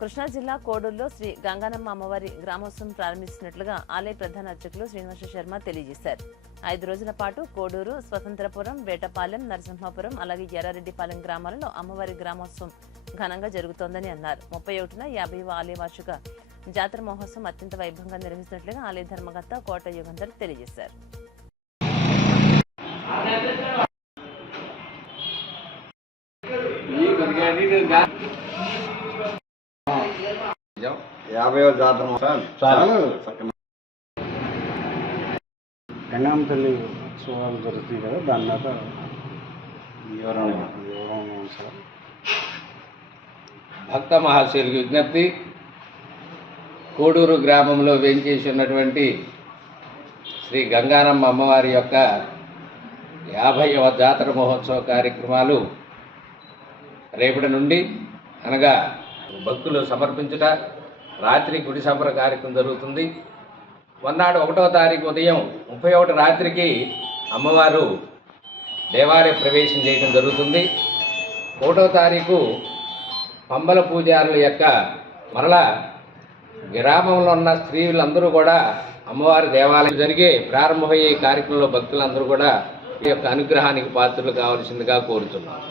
కృష్ణా జిల్లా కోడూరులో శ్రీ గంగానమ్మ అమ్మవారి గ్రామోత్సవం ప్రారంభిస్తున్నట్లుగా ఆలయ ప్రధాన అర్చకులు శ్రీనివాస శర్మ తెలియజేశారు. 5 రోజుల పాటు కోడూరు, స్వతంత్రపురం, వేటపాలెం, నరసింహాపురం అలాగే ఎర్రారెడ్డిపాలెం గ్రామాలలో అమ్మవారి గ్రామోత్సవం ఘనంగా జరుగుతోందని అన్నారు. 31న 50వ ఆలయ వార్షిక జాతర మహోత్సవం అత్యంత వైభవంగా నిర్వహిస్తున్నట్లుగా ఆలయ ధర్మకర్త కోట యుగంధర్ తెలియజేశారు. గంగమ్మ తల్లి ఉత్సవాలు జరుగుతాయి కదా, దాని మీద వివరణ సార్. భక్త మహాశయులకు విజ్ఞప్తి. కోడూరు గ్రామంలో వేంచేసి ఉన్నటువంటి శ్రీ గంగానమ్మ అమ్మవారి యొక్క 50వ జాతర మహోత్సవ కార్యక్రమాలు రేపటి నుండి అనగా భక్తులు సమర్పించుట, రాత్రి గుడి సంబర కార్యక్రమం జరుగుతుంది. మొన్నాడు 1వ తారీఖు ఉదయం 31 రాత్రికి అమ్మవారు దేవాలయ ప్రవేశం చేయడం జరుగుతుంది. 1వ తారీఖు పంబల పూజారుల యొక్క మరలా గ్రామంలో ఉన్న స్త్రీలందరూ కూడా అమ్మవారి దేవాలయం జరిగే ప్రారంభమయ్యే కార్యక్రమంలో భక్తులందరూ కూడా ఈ యొక్క అనుగ్రహానికి పాత్రలు కావాల్సిందిగా కోరుతున్నాం.